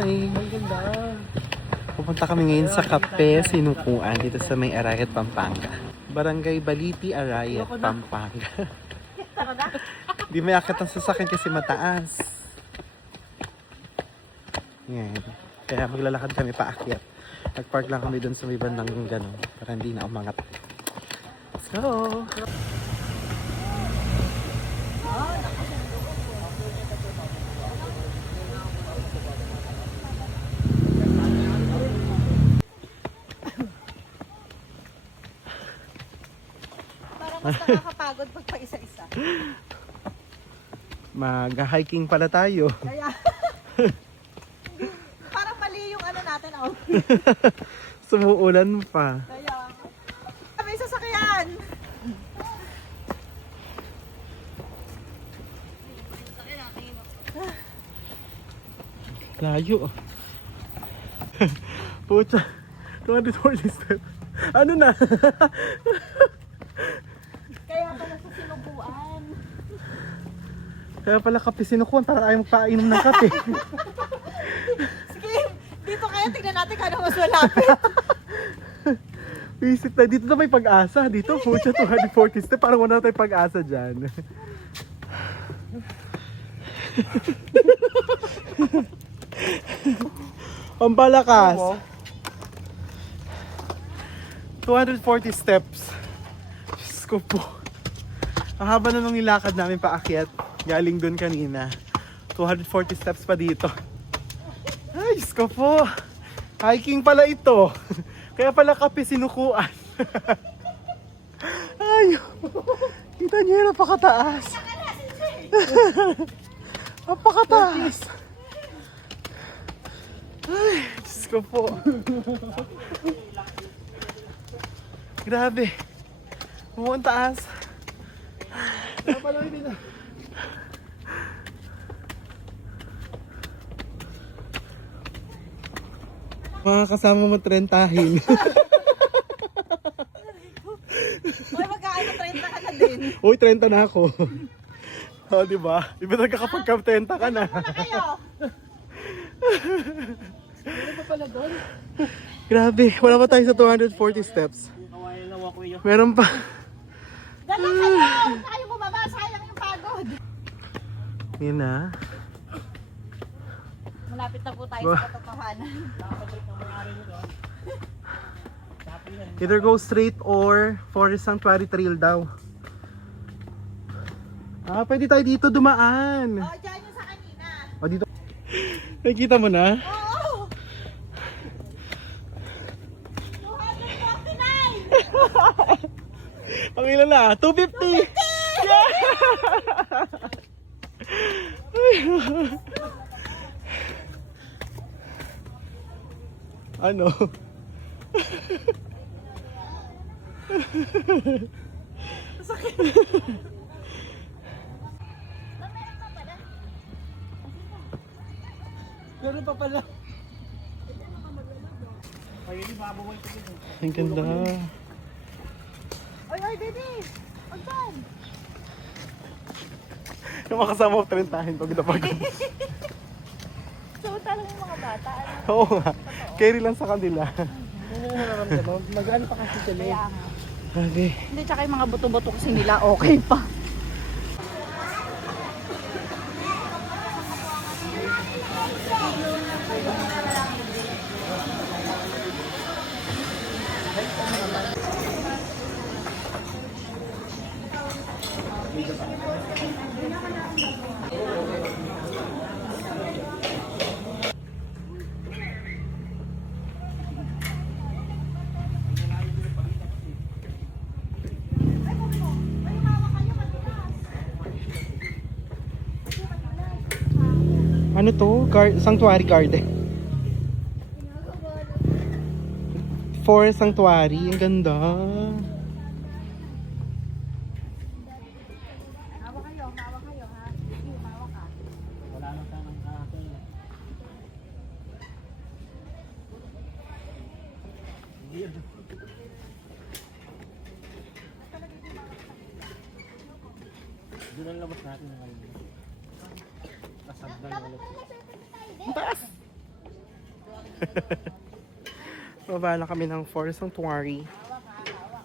Hi! Ang ganda! Pupunta kami ngayon sa Kape Sinukuan dito sa may Arayat, Pampanga. Barangay Baliti, Arayat, Pampanga. Di may akit ang sasakyan kasi mataas. Yan. Kaya maglalakad kami paakyat. Nag-park lang kami dun sa may bandang gano'n para hindi na umangat. Let's go! Mas nakakapagod pag pa isa-isa. Mag-hiking pala tayo. Kaya, parang mali yung ano natin out. Sumuulan pa. Kaya, may sasakyan. Layo. Pucha. 240 steps. Ano na? Kaya pala sa sinubuan. Kaya pala kape sinukuan para ayaw magpainom ng kape. Sige, dito kaya tignan natin kano mas malapit. Visit na. Dito na may pag-asa. Dito, pucha, 240 steps. Parang wala na tayong pag-asa dyan. Pampalakas. 240 steps. Diyos ko po. Ang haba na nung nilakad namin paakyat. Galing dun kanina. 240 steps pa dito. Ay, Diyos ko po. Hiking pala ito. Kaya pala kape sinukuan. Ay, kita niyo yun, napakataas. Napakataas. Ay, Diyos ko po. Grabe. Mukhang taas. Napaloy din na. Mga kasama mo trentahin. Uy, magkaano 30 ka na din. Uy, 30 na ako. O, diba? Iba talaga kapag 30 ka na. Muna kayo. Meron pa pala doon? Grabe, wala pa tayo sa 240 steps. Meron pa. Dala kayo! Huwag tayo bumaba, sayang yung pagod. Yun na. Malapit na po tayo sa katotohanan. Either go straight or Forest Sanctuary Trail daw. Ah, pwede tayo dito dumaan. Oh, dyan yung sa kanina. O, dito. Nakikita mo na? Oo! 249! Ang ilan na? 250! Ano? Sakit. Meron pa pala. Ang ganda. Oy, oy, baby! Huwag dyan! Yung makasama ko, trentahin pag napagod. So, talagang yung mga bata, ano? Oo nga. Carry lang sa kanila. Magaan pa kasi sila. Kaya nga. Grabe. Hindi, tsaka yung mga buto-buto kasi nila, okay pa. Ano to? Sanctuary Garden. Forest Sanctuary. Ang ganda. Mawa kayo, ha? Sige, mawa ka. Wala nang tanong kahapon. Doon ang labas natin ng ano. Kasabdan ulit. Ang taas. Baba na kami ng Forest Sanctuary.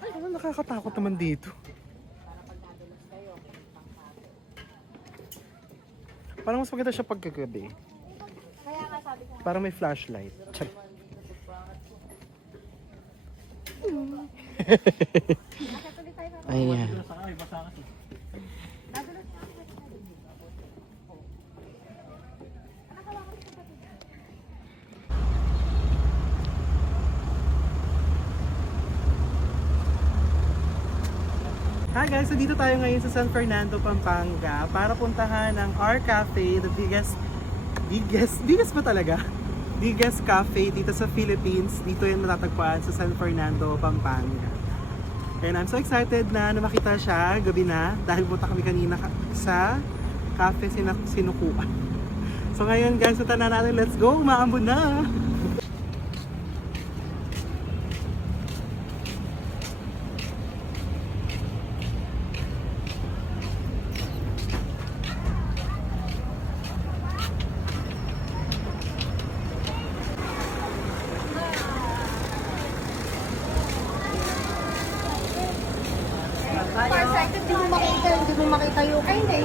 Ay, ano nakakatakot naman dito. Parang mas maganda siya pagkagabi. Kaya nga sabi ko, Parang may flashlight. Char. nakatuloy tayo. Ayan. Basa ka, basa kasi. Nagulat niya ako. Hi guys, so dito tayo ngayon sa San Fernando, Pampanga para puntahan ang R Cafe, the biggest ba talaga? Biggest cafe dito sa Philippines. Dito yan matatagpuan sa San Fernando, Pampanga. And I'm so excited na makita siya gabi na dahil punta kami kanina sa cafe sinukuan. So ngayon guys, punta na natin. Let's go! Maambon na! Farsighted, hindi mo makita yung... Ay, hindi.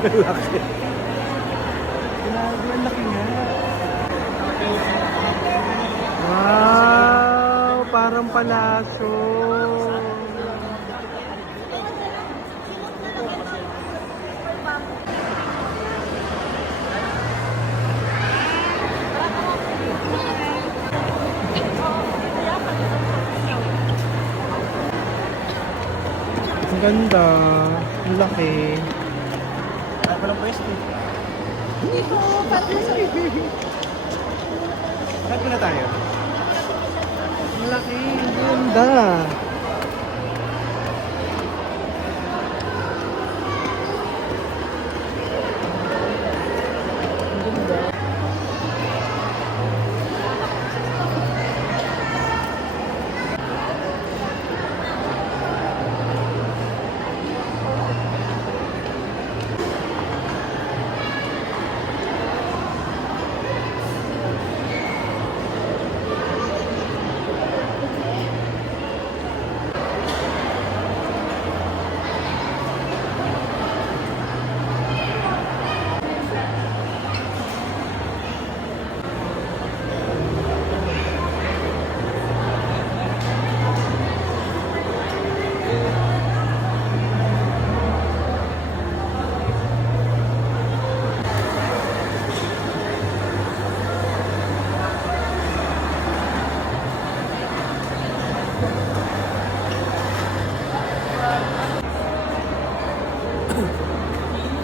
Laki. Grabe, ang laki nga. Wow! Parang palasyo. Ang ganda. Ang laki. Kaya palang pwesto. Saan na tayo? Ang laki. Ang ganda.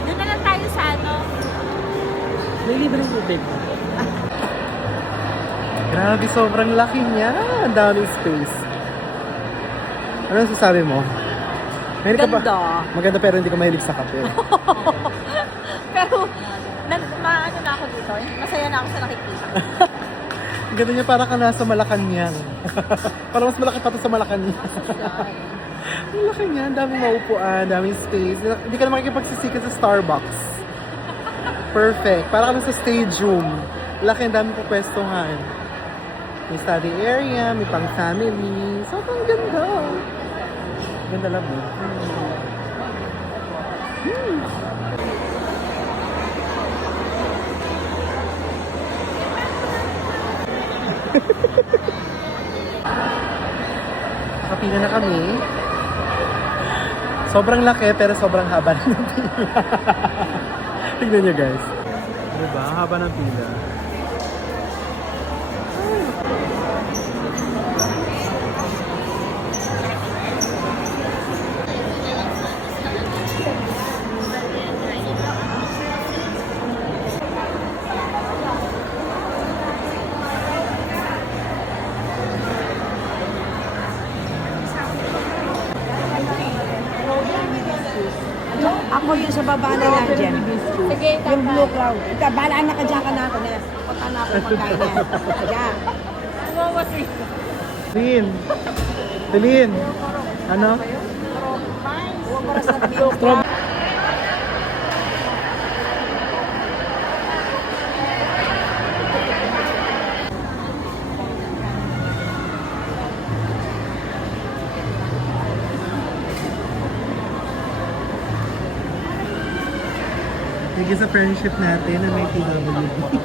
Doon na lang tayo sa ano. May libre ng tubig. Grabe, sobrang laki niya. Ang daming space. Ano sasabi mo? Mahilig ka ba? Ganda. Maganda pero hindi ko mahilig sa kape. Pero, maano na ako dito. Masaya na ako sa nakikita. Ang ganda niya, parang ka nasa Malacanang. Parang mas malaki pa to sa Malacanang. Ang laki niya, ang daming maupuan, daming space. Hindi ka na makikipagsisikat sa Starbucks. Perfect. Parang ka sa stage room. Laki, ang daming pupwestuhan. May study area, may pang family. So, ang ganda. Ganda lang mo. Nakapila na kami. Sobrang laki pero sobrang haba ng pila. Tignan niyo guys. Diba? Haba ng pila. Ako yung sa baba na lang dyan. Sige, Yung blue cloud. Ika, balaan na ka dyan ka na ako na. Punta na ako magkain yan. Dyan. Umawasi. Lin. Lin. Ano? Para sa video. Thank you sa friendship natin na may PWD.